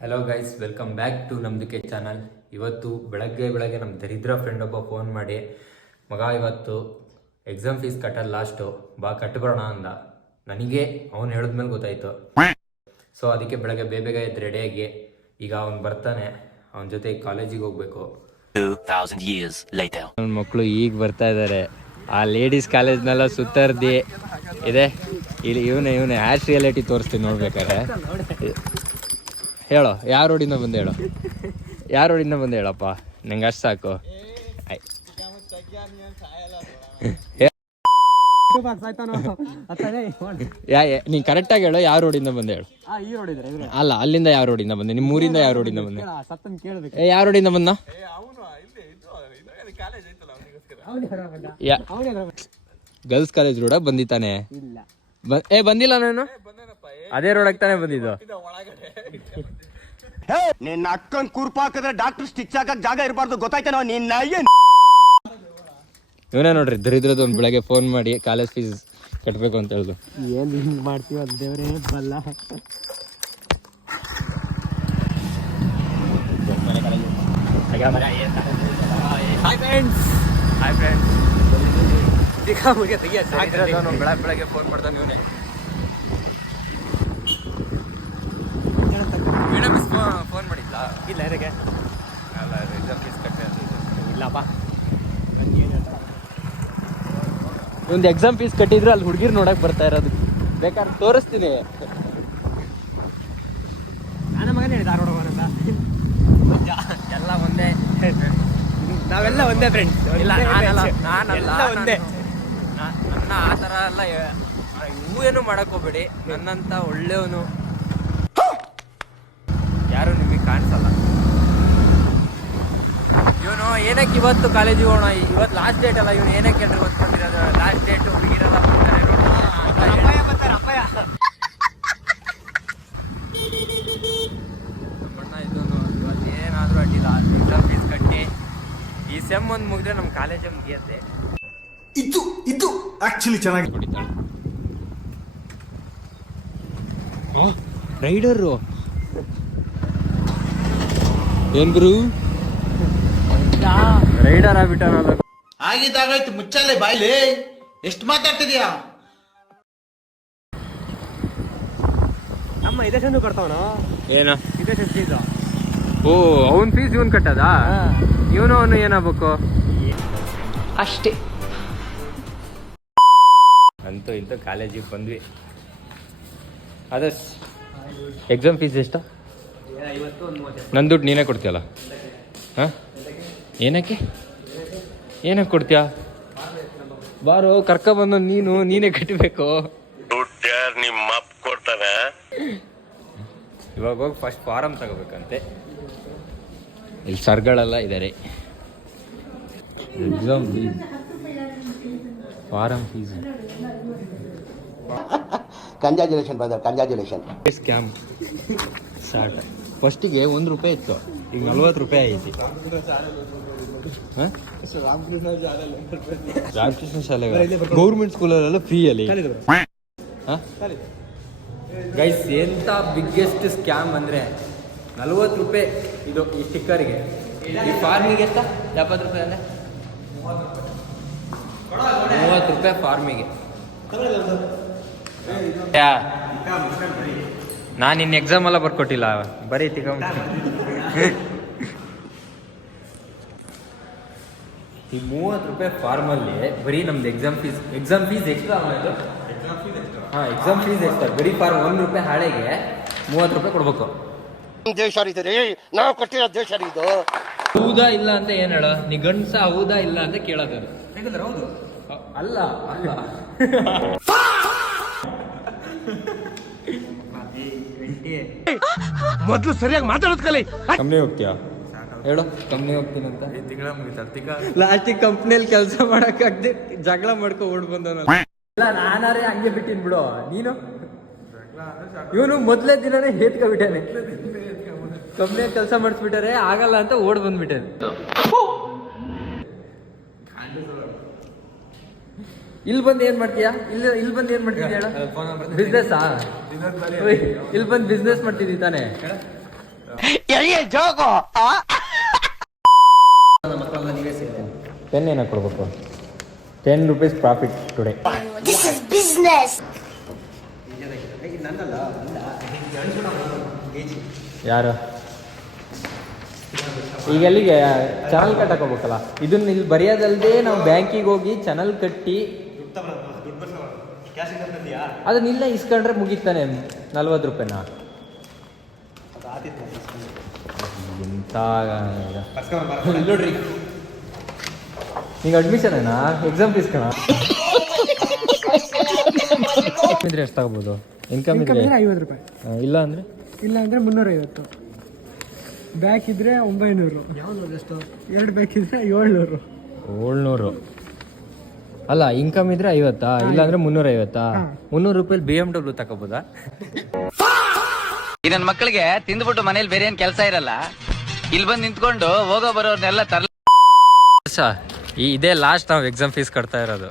Hello guys, welcome back to ನಮ್ದಕ್ಕೆ channel. ಇವತ್ತು ಬೆಳಗ್ಗೆ ನಮ್ಮ ದರಿದ್ರ ಫ್ರೆಂಡ್ ಒಬ್ಬ ಫೋನ್ ಮಾಡಿ, ಮಗ ಇವತ್ತು ಎಕ್ಸಾಮ್ ಫೀಸ್ ಕಟ್ಟಲ್ಲ, ಲಾಸ್ಟು ಬಾ ಕಟ್ಬರೋಣ ಅಂದ. ನನಗೆ ಅವ್ನು ಹೇಳಿದ್ಮೇಲೆ ಗೊತ್ತಾಯಿತು. ಸೊ ಅದಕ್ಕೆ ಬೆಳಗ್ಗೆ ಬೇಗ ಎದ್ದು ರೆಡಿಯಾಗಿ ಈಗ ಅವ್ನು ಬರ್ತಾನೆ, ಅವನ ಜೊತೆ ಕಾಲೇಜಿಗೆ ಹೋಗ್ಬೇಕು. 2000 years later. ನನ್ನ ಮಕ್ಕಳು ಈಗ ಬರ್ತಾ ಇದ್ದಾರೆ. ಆ ಲೇಡೀಸ್ ಕಾಲೇಜ್ನೆಲ್ಲ ಸುತ್ತರ್ದಿ ಇದೆ. ಇಲ್ಲಿ ಇವನೇ ಆ್ಯಶ್ ರಿಯಾಲಿಟಿ ತೋರಿಸ್ತೀನಿ ನೋಡ್ಬೇಕಾದ್ರೆ. ಹೇಳೋ, ಯಾವ ರೋಡಿಂದ ಬಂದು ಹೇಳೋ, ಯಾವ ರೋಡಿಂದ ಬಂದು ಹೇಳಪ್ಪ, ನಂಗೆ ಅಷ್ಟು ಸಾಕು. ನೀ ಕರೆಕ್ಟಾಗಿ ಹೇಳೋ, ಯಾವ ರೋಡಿಂದ ಬಂದು ಹೇಳು. ಅಲ್ಲ, ಅಲ್ಲಿಂದ ಯಾವ ರೋಡಿಂದ ಬಂದೆ, ನಿಮ್ಮ ಊರಿಂದ ಯಾವ ರೋಡಿಂದ ಬಂದೆ? ಯಾವ ರೋಡಿಂದ ಬಂದ? ಗರ್ಲ್ಸ್ ಕಾಲೇಜ್ ರೋಡ ಬಂದಿತ್ತಾನೆ? ಬಂದಿಲ್ಲ, ನಾನು ಅದೇ ರೋಡಾಗ ತಾನೇ ಬಂದಿದ್ದು. ನಿನ್ನ ಅಕ್ಕನ್ ಕುರ್ಪ ಹಾಕಿದ್ರೆ ಡಾಕ್ಟರ್ ಸ್ಟಿಚ್ ಹಾಕಕ್ ಜಾಗ ಇರಬಾರ್ದು, ಗೊತ್ತಾಯ್ತೇನೋ ನಿನ್ನ? ಇವನೇ ನೋಡ್ರಿ ದರಿದ್ರದ್ದು, ಒಂದು ಬೆಳಗ್ಗೆ ಫೋನ್ ಮಾಡಿ ಕಾಲೇಜ್ ಫೀಸ್ ಕಟ್ಟಬೇಕು ಅಂತ ಹೇಳಿದ್ರು. ಏನ್ ಹಿಂಗ್ ಮಾಡ್ತೀವ ದೇವ್ರೇ ಬಲ್ಲ. ಬೆಳಗ್ಗೆ ಫೋನ್ ಮಾಡ್ತಾನೆ ಇವನೇ. ಫೋನ್ ಮಾಡಿಲ್ಲ? ಇಲ್ಲ, ಯಾರಿಗೆ? ಅಲ್ಲ, ಎಕ್ಸಾಮ್ ಫೀಸ್ ಕಟ್ಟೆ ಅಂತ. ಇಲ್ಲಪ್ಪ, ಒಂದು ಎಕ್ಸಾಮ್ ಫೀಸ್ ಕಟ್ಟಿದ್ರೆ ಅಲ್ಲಿ ಹುಡುಗಿರು ನೋಡಕ್ ಬರ್ತಾ ಇರೋದು. ಬೇಕಾದ್ರೆ ತೋರಿಸ್ತೀನಿ. ನನ್ನ ಮಗನೇ ಹೇಳಿ ಧಾರವಾಡ ಹೋಗೋಣ. ಎಲ್ಲ ಒಂದೇ, ನಾವೆಲ್ಲ ಒಂದೇ ಫ್ರೆಂಡ್ಸ್. ಇಲ್ಲ, ನಾನಲ್ಲ ಒಂದೇ. ನನ್ನ ಆ ಥರ ಎಲ್ಲ ಇವು ಏನು ಮಾಡಕ್ ಹೋಗ್ಬೇಡಿ. ನನ್ನಂತ ಒಳ್ಳೆಯವನು ಯಾರು ನಿಮಗೆ ಕಾಣಿಸಲ್ಲ. ಇವನು ಏನಕ್ಕೆ ಇವತ್ತು ಕಾಲೇಜಿಗೆ ಹೋಗೋಣ, ಇವತ್ತು ಲಾಸ್ಟ್ ಡೇಟ್ ಅಲ್ಲ, ಇವನು ಏನಕ್ಕೆ ಅಂದ್ರೆ ಇವತ್ತು ಬಂದಿರೋದು ಲಾಸ್ಟ್ ಡೇಟ್. ಹುಡುಗಿರೆಲ್ಲ ಬರ್ತಾರೆ ಬಣ್ಣ ಇದನ್ನು. ಇವತ್ತು ಏನಾದರೂ ಅಡ್ಡಿಲ್ಲ, ಎಕ್ಸಾಮ್ ಫೀಸ್ ಕಟ್ಟಿ ಈ ಸೆಮ್ ಒಂದು ಮುಗಿದ್ರೆ ನಮ್ಮ ಕಾಲೇಜೇ ಮುಗಿಯತ್ತೆ. ಇದು ಆಕ್ಚುಲಿ ಚೆನ್ನಾಗಿ ಹೊಡಿತಾಳೆ ರೈಡರು. ಏನ್ ಗುರು, ರೈಡರ್ ಆಗ್ಬಿಟ್ಟನಲ್ಲ. ಆಗಿದ್ದಾಗಾಯ್ತು, ಮುಚ್ಚಲ್ಲೇ ಬಾಯ್ಲಿ, ಎಷ್ಟು ಮಾತಾಡ್ತಿದ್ಯಾ? ನಮ್ಮ ಇದನ್ನು ಕೊಡ್ತಾವನು. ಏನ ಇದಕ್ಕೆ ಫೀಸ್? ಓ, ಅವನ್ ಫೀಸ್ ಇವನ್ ಕಟ್ಟದ? ಅವನು ಏನಾಗಬೇಕು ಅಷ್ಟೇ. ಅಂತೂ ಇಂತ ಕಾಲೇಜಿಗೆ ಬಂದ್ವಿ. ಅದೇ ಎಕ್ಸಾಮ್ ಫೀಸ್ ಎಷ್ಟು? ನನ್ನ ದುಡ್ಡು ನೀನೇ ಕೊಡ್ತೀಯಲ್ಲ? ಹಾಂ, ಏನಕ್ಕೆ ಕೊಡ್ತೀಯ? ಬಾರೋ, ಕರ್ಕೊಬಂದು ನೀನೇ ಕಟ್ಟಬೇಕು. ನಿಮ್ಮ ಅಪ್ಪ ಕೊಡ್ತಾನೆ. ಇವಾಗ ಹೋಗಿ ಫಸ್ಟ್ ಫಾರಮ್ ತಗೋಬೇಕಂತೆ. ಇಲ್ಲಿ ಸರ್ಗಳೆಲ್ಲ ಇದ್ದಾರೆ. Exam fees, form fees, congratulation brother, congratulation. Scam start. ಫಸ್ಟಿಗೆ ₹1 ಇತ್ತು, ಈಗ ₹40 ಐತಿ. ರಾಮಕೃಷ್ಣ ಶಾಲೆ ಗೌರ್ಮೆಂಟ್ ಸ್ಕೂಲಲ್ಲೆಲ್ಲ ಫ್ರೀಯಲ್ಲಿ. ಗೈಸ್, ಎಂಥ ಬಿಗ್ಗೆಸ್ಟ್ ಸ್ಕ್ಯಾಮ್ ಅಂದರೆ ₹40 ಇದು ಈ ಸ್ಟಿಕ್ಕರ್ಗೆ. ಈ ಫಾರ್ಮಿಗೆ ಎಷ್ಟು? ₹70 ಅಂದರೆ ₹30 ಫಾರ್ಮಿಗೆ. ನಾನು ಇನ್ನು ಎಕ್ಸಾಮ್ ಎಲ್ಲ ಬರ್ಕೊಟ್ಟಿಲ್ಲ, ಬರೀ ತಿಕ್ಕ. ಈ ₹30 ಫಾರ್ಮಲ್ಲಿ ಬರೀ ನಮ್ದು ಎಕ್ಸಾಮ್ ಫೀಸ್ ಎಕ್ಸ್ಟ್ರಾ ಇದು. ಹಾಂ, ಎಕ್ಸಾಮ್ ಫೀಸ್ ಎಕ್ಸ್ಟ್ರಾ. ಬರೀ ಫಾರ್ಮ್ ₹1 ಹಾಳೆಗೆ ₹30 ಕೊಡ್ಬೇಕು. ದೇಶ ನಾವು ಕೊಟ್ಟಿರೋ ದೇಶ ಇದು. ಹೌದಾ ಇಲ್ಲ ಅಂತ ಏನು ಹೇಳ ನೀ ಗಂಡ್ಸ? ಹೌದಾ ಇಲ್ಲ ಅಂತ ಕೇಳೋದು. ಹೌದು. ಅಲ್ಲ ಮೊದಲು ಸರಿಯಾಗಿ ಮಾತಾಡೋದು ಕಲಿ. ಕಂಪ್ನಿ ಹೋಗ್ತೀಯಾ? ಹೇಳು, ಕಂಪ್ನಿ ಹೋಗ್ತೀನಿ ಅಂತ. ತಿಂಗಳ ಲಾಸ್ಟಿಗೆ ಕಂಪ್ನಿಯಲ್ಲಿ ಕೆಲಸ ಮಾಡಕ್ಕಾಗದೆ ಜಗಳ ಮಾಡ್ಕೊ ಓಡ್ ಬಂದವನಲ್ಲ. ಇಲ್ಲ, ನಾನಾರೇ ಹಂಗೆ ಬಿಟ್ಟಿನ್ ಬಿಡು. ನೀನು ಇವನು ಮೊದಲೇ ದಿನನೇ ಹೇತ್ಕೊಬಿಟ್ಟಾನೆ. ಕಂಪ್ನಿಯಲ್ಲಿ ಕೆಲಸ ಮಾಡಿಸ್ಬಿಟ್ಟಾರೆ, ಆಗಲ್ಲ ಅಂತ ಓಡ್ ಬಂದ್ಬಿಟ್ಟಾನೆ. ಇಲ್ಲಿ ಬಂದು ಏನ್ ಮಾಡ್ತೀಯಾ? ಇಲ್ಲಿ ಬಂದು ಏನ್ ಮಾಡ್ತಿದ್ಯಾ? ಬಿಸ್ನೆಸ್ ಇಲ್ಲಿ ಬಂದು ಬಿಸ್ನೆಸ್ ಮಾಡ್ತಿದ್ದಿ ತಾನೆ? ಪೆನ್ ಏನಕ್ಕೆ ಕೊಡ್ಬೇಕು? 10 rupees ಪ್ರಾಫಿಟ್ ಟುಡೇ. ಯಾರು ಈಗ ಎಲ್ಲಿಗೆ ಚಾನಲ್ ಕಟ್ಟಕ್ಕೆ ಹೋಗ್ಬೇಕಲ್ಲ, ಇದನ್ನ ಇಲ್ಲಿ ಬರೆಯೋದಲ್ದೇ ನಾವು ಬ್ಯಾಂಕಿಗೆ ಹೋಗಿ ಚಾನಲ್ ಕಟ್ಟಿ ಅದನ್ನಿಲ್ಲ ಇಸ್ಕೊಂಡ್ರೆ ಮುಗಿತಾನೆ 40 ರೂಪಾಯಿನ. ಇಂಥ ನೋಡ್ರಿ ಈಗ ಅಡ್ಮಿಷನ್ ಏನಾ ಎಕ್ಸಾಮ್ ಫೀಸ್ ಕಣ ಇದ್ರೆ ಎಷ್ಟು ತಗೋಬೋದು? ಇನ್ಕಮ್ ಇದ್ರೆ 50 ರೂಪಾಯಿ, ಇಲ್ಲ ಅಂದರೆ 350. ಬ್ಯಾಕ್ ಇದ್ರೆ 900. ಎಷ್ಟು? 2 ಬ್ಯಾಕ್ ಇದ್ರೆ 700. ಅಲ್ಲ ಇನ್ಕಮ್ ಇದ್ರೆ 50, ಇಲ್ಲ ಅಂದ್ರೆ 350. 300 ರೂಪಾಯಿ BMW ತಗೋಬೋದಾ? ಈ ನನ್ನ ಮಕ್ಕಳಿಗೆ ತಿಂದ್ಬಿಟ್ಟು ಮನೇಲಿ ಬೇರೆ ಏನ್ ಕೆಲಸ ಇರಲ್ಲ, ಇಲ್ಲಿ ಬಂದು ನಿಂತ್ಕೊಂಡು ಹೋಗೋ ಬರೋರ್ನೆಲ್ಲ ತರಲ. ಇದೇ ಲಾಸ್ಟ್ ನಾವು ಎಕ್ಸಾಮ್ ಫೀಸ್ ಕಟ್ತಾ ಇರೋದು.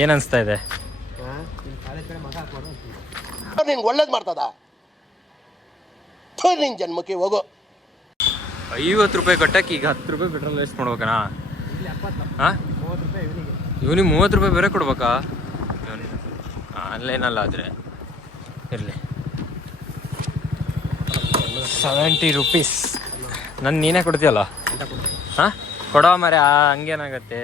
ಏನ್ ಅನ್ಸ್ತಾ ಇದೆ? ಒಳ್ಳೇದ್ ಮಾಡ್ತದ ನಿನ್ ಜನ್ಮಕ್ಕೆ ಹೋಗೋ. 50 ರೂಪಾಯಿ ಕಟ್ಟಕ್ಕೆ ಈಗ 10 ರೂಪಾಯಿ ಪೆಟ್ರೋಲ್ ವೇಸ್ಟ್ ಮಾಡ್ಬೇಕನಾ? ಇವನಿಗೆ 30 ರೂಪಾಯಿ ಬೇರೆ ಕೊಡ್ಬೇಕಾ? ಆನ್ಲೈನಲ್ಲ ಆದರೆ ಇರಲಿ. 70 ರೂಪೀಸ್ ನನ್ನ ನೀನೇ ಕೊಡ್ತೀಯಲ್ಲ? ಹಾಂ ಕೊಡೋ ಮರೆ, ಹಂಗೇನಾಗತ್ತೆ?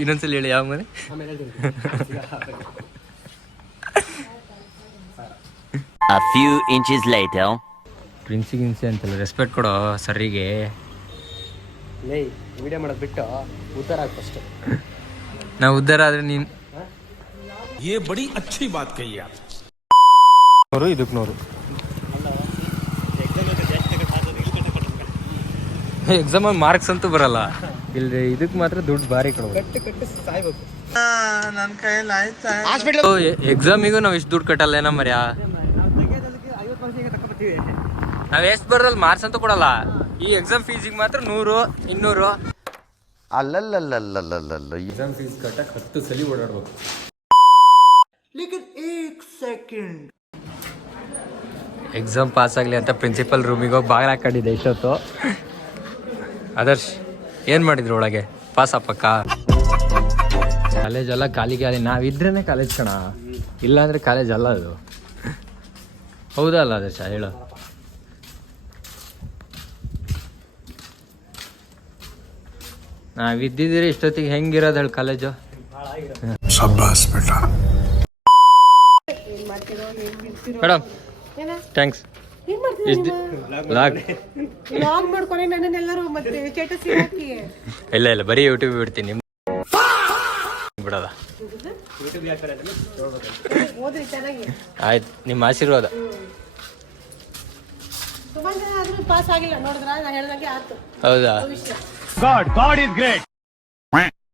ಇನ್ನೊಂದ್ಸಲ ಹೇಳಿ ಯಾವ ಮನೆ? A few inches later. ಪ್ರಿನ್ಸಿಗೆ ಅಂತಲ್ಲ, ರೆಸ್ಪೆಕ್ಟ್ ಕೊಡೋ ಸರಿಗೆ. ಲೇ ವಿಡಿಯೋ ಮಾಡೋದು ಬಿಟ್ಟು ಉತ್ತರ ಫಸ್ಟ್. ನಾವು ಉದ್ಧಾರ ಆದ್ರೆ ನೀನು बड़ी अच्छी बात कही आप. 100 ಇದಕ್ಕೆ 100. ಎಕ್ಸಾಮಲ್ಲಿ ಮಾರ್ಕ್ಸ್ ಅಂತೂ ಬರಲ್ಲ, ಇಲ್ಲಿ ಇದಕ್ಕೆ ಮಾತ್ರ ದುಡ್ಡು ಭಾರಿ ಕೊಡ್ಬೇಕು. ಎಕ್ಸಾಮಿಗೂ ನಾವು ಇಷ್ಟು ದುಡ್ಡು ಕಟ್ಟಲ್ಲ ಏನೋ ಮರ್ಯಾ. ನಾವು ಎಷ್ಟು ಬರೋದಲ್ಲಿ ಮಾರ್ಕ್ಸ್ ಅಂತೂ ಕೊಡಲ್ಲ, ಈ ಎಕ್ಸಾಮ್ ಫೀಸಿಗೆ ಮಾತ್ರ 100 200. ಅಲ್ಲಲ್ಲಲ್ಲಲ್ಲಲ್ಲಲ್ಲ ಎಕ್ಸಾಮ್ ಫೀಸ್ ಕಟ್ಟಕ್ಕೆ 10 ಸಲ ಓಡಾಡ್ಬೇಕು. ಎಕ್ಸಾಮ್ ಪಾಸ್ ಆಗಲಿ ಅಂತ ಪ್ರಿನ್ಸಿಪಲ್ ರೂಮಿಗೆ ಹೋಗಿ ಬಾಗಿಲು ಹಾಕೊಂಡಿದ್ದೆ ಇಷ್ಟೊತ್ತು. ಆದರ್ಶ್ ಏನು ಮಾಡಿದ್ರು ಒಳಗೆ? ಪಾಸ್ ಅಪ್ಪಕ್ಕ. ಕಾಲೇಜೆಲ್ಲ ಖಾಲಿ ನಾವಿದ್ರೇ ಕಾಲೇಜ್ ಕಣ, ಇಲ್ಲಾಂದ್ರೆ ಕಾಲೇಜ್ ಅಲ್ಲ ಅದು. ಹೌದಾ ಅಲ್ಲ ಆದರ್ಶ ಹೇಳು? ನಾವಿದ್ದಿದ್ರೆ ಇಷ್ಟೊತ್ತಿಗೆ ಹೆಂಗಿರೋದು ಹೇಳಿ ಕಾಲೇಜು? Madam thanks. ಇಲ್ಲ ಬರೀ ಯೂಟ್ಯೂಬ್ ಬಿಡ್ತೀನಿ, ಬಿಡೋದ. ಆಯ್ತು, ನಿಮ್ಮ ಆಶೀರ್ವಾದ. ಹೌದಾ?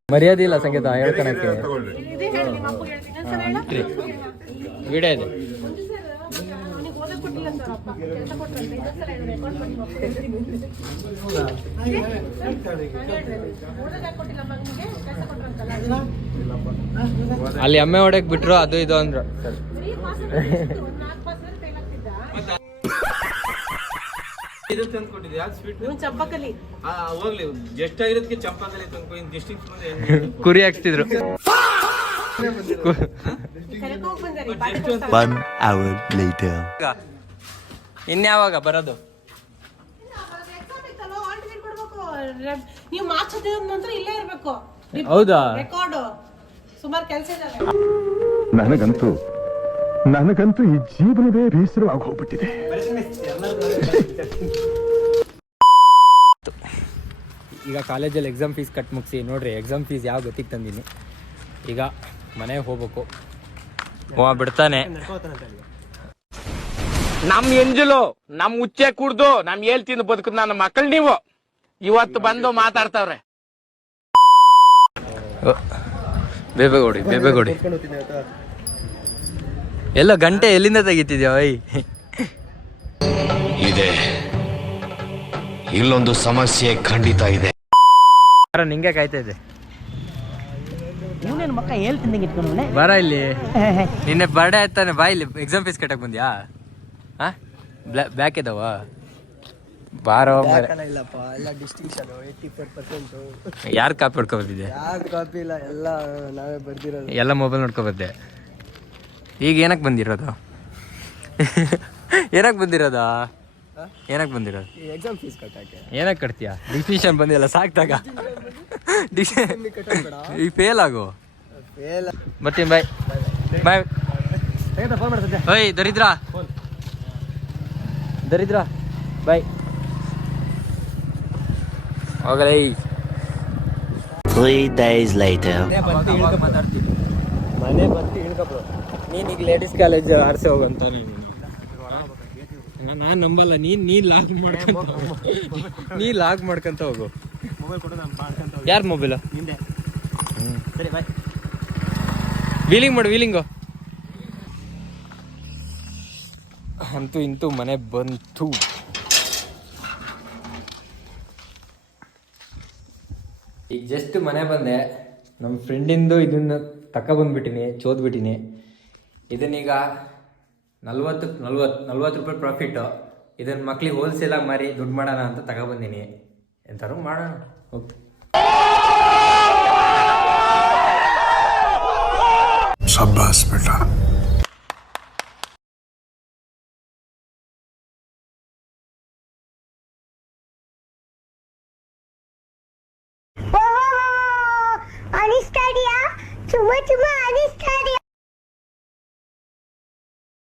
ಮರ್ಯಾದೆ ಇಲ್ಲ ಸಂಗೀತ ಹೇಳ್ಕೊಳಕ್ಕೆ. ವಿಡಿಯೋ ಇದೆ. ಅಲ್ಲಿ ಎಮ್ಮೆ ಹೊಡಕ್ ಬಿಟ್ರು, ಅದು ಇದು ಅಂದ್ರು. ಕುರಿ ಹಾಕ್ತಿದ್ರು. 1 hour later. ಇನ್ಯಾವಾಗ ಬರೋದು? ನೀವು ಮಾರ್ಕ್ಸ್ ನಂತರ ಇಲ್ಲೇ ಇರ್ಬೇಕು. ಹೌದಾ? ರೆಕಾರ್ಡ್ ಸುಮಾರು ಕೆಲಸ ಇದಾವೆ. ನನಗಂತೂ ಈ ಜೀವನವೇ ಬೇಸರವಾಗಿ ಹೋಗ್ಬಿಟ್ಟಿದೆ. ಈಗ ಕಾಲೇಜಲ್ಲಿ ಎಕ್ಸಾಮ್ ಫೀಸ್ ಕಟ್ ಮುಗಿಸಿ ನೋಡ್ರಿ, ಎಕ್ಸಾಮ್ ಫೀಸ್ ಯಾವ ಗತಿಗೆ ತಂದೀನಿ. ಈಗ ಮನೆಗೆ ಹೋಗ್ಬೇಕು. ಬಿಡ್ತಾನೆ ನಮ್ ಎಂಜಲು ನಮ್ ಉಚ್ಚೆ ಕುಡ್ದು ನಮ್ ಹೇಳ್ತಿದ್ದು ಬದುಕುದು ನನ್ನ ಮಕ್ಕಳು. ನೀವು ಇವತ್ತು ಬಂದು ಮಾತಾಡ್ತಾವ್ರೆ. ಬೇಬೇಗೋಡಿ ಎಲ್ಲ ಗಂಟೆ ಎಲ್ಲಿಂದ ತೆಗಿತಿದ್ಯಾ? ಇದೆ, ಇಲ್ಲೊಂದು ಸಮಸ್ಯೆ ಖಂಡಿತ ಇದೆ. ನಿಂಗೆ ಕಾಯ್ತಾ ಇದೆ. ಇವನೇನು ಮಕ್ಕ ಹೇಳ್ತಿದ್ದಂಗೆ ಇಟ್ಕೊಂಡು ಬರ ಇಲ್ಲಿ ನಿನ್ನೆ ಬರ್ಡೇ ಆಯ್ತಾನೆ ಬಾ ಇಲ್ಲಿ ಎಕ್ಸಾಮ್ ಫೀಸ್ ಕಟ್ಟಕ್ ಬಂದ್ಯಾ ಹಾ ಬ್ಯಾಕ್ ಇದಾವ ಬಾರೋ ಇಲ್ಲಪ್ಪ ಎಲ್ಲ ಡಿಸ್ಟಿಂಕ್ಷನ್ 84%. ಯಾರು ಕಾಪಿ ಹೊಡ್ಕೊ ಬಂದಿದ್ದೆ ಯಾರು ಕಾಪಿ ಇಲ್ಲ, ಎಲ್ಲ ನಾವೇ ಬರ್ದಿರೋದು. ಎಲ್ಲ ಮೊಬೈಲ್ ನೋಡ್ಕೊ ಬಂದೆ. ಈಗ ಏನಕ್ಕೆ ಬಂದಿರೋದು ಏನಕ್ಕೆ ಬಂದಿರೋದಾ ಏನಕ್ಕೆ ಬಂದಿರೋದು ಈ ಎಕ್ಸಾಮ್ ಫೀಸ್ ಕಟ್ಟಕ್ಕೆ. ಏನಕ್ಕೆ ಕಟ್ತೀಯಾ ಡಿಸಿಷನ್ ಬಂದಿಲ್ಲ ಸಾಕ್ತಾಗ ಈಗ ಫೇಲ್ ಆಗು ಬರ್ತೀನಿ ಬಾಯ್ ಬಾಯ್ ಓಯ್ ದರಿದ್ರ ಬಾಯ್ ಹೋಗಲೇ 3 days later. ಮನೆ ಬಂದು ಇಳ್ಕೊಬ್ರು. ನೀನೀಗ ಲೇಡೀಸ್ ಕಾಲೇಜ್ ಆರ್ಸೆ ಹೋಗಂತ ನಾನು ನಂಬಲ್ಲ ನೀನ್ ಲಾಗ್ ಮಾಡ್ಕೊಂತ ಹೋಗು. ಯಾರ ಮೊಬೈಲ್ ಸರಿ ಬಾಯ್. ವೀಲಿಂಗ್ ಮಾಡು ವೀಲಿಂಗು ಅಂತೂ ಇಂತೂ ಮನೆ ಬಂತು. ಈಗ ಜಸ್ಟ್ ಮನೆ ಬಂದೆ. ನಮ್ಮ ಫ್ರೆಂಡಿಂದು ಇದನ್ನು ತಗೊಬಂದ್ಬಿಟ್ಟಿನಿ, ಚೋದ್ಬಿಟ್ಟಿನಿ. ಇದನ್ನೀಗ 40 ರೂಪಾಯಿ ಪ್ರಾಫಿಟ್ಟು. ಇದನ್ನು ಮಕ್ಳಿಗೆ ಹೋಲ್ಸೇಲಾಗಿ ಮಾರಿ ದುಡ್ಡು ಮಾಡೋಣ ಅಂತ ತಗೊಬಂದಿನಿ. ಎಂತಾರು ಮಾಡೋಣ ಹೋಗಿ. शाबाश बेटा. ಅನಿಸ್ತಾ ಇದೆಯಾ? ತುಂಬಾ ಅನಿಸ್ತಾ ಇದೆಯಾ?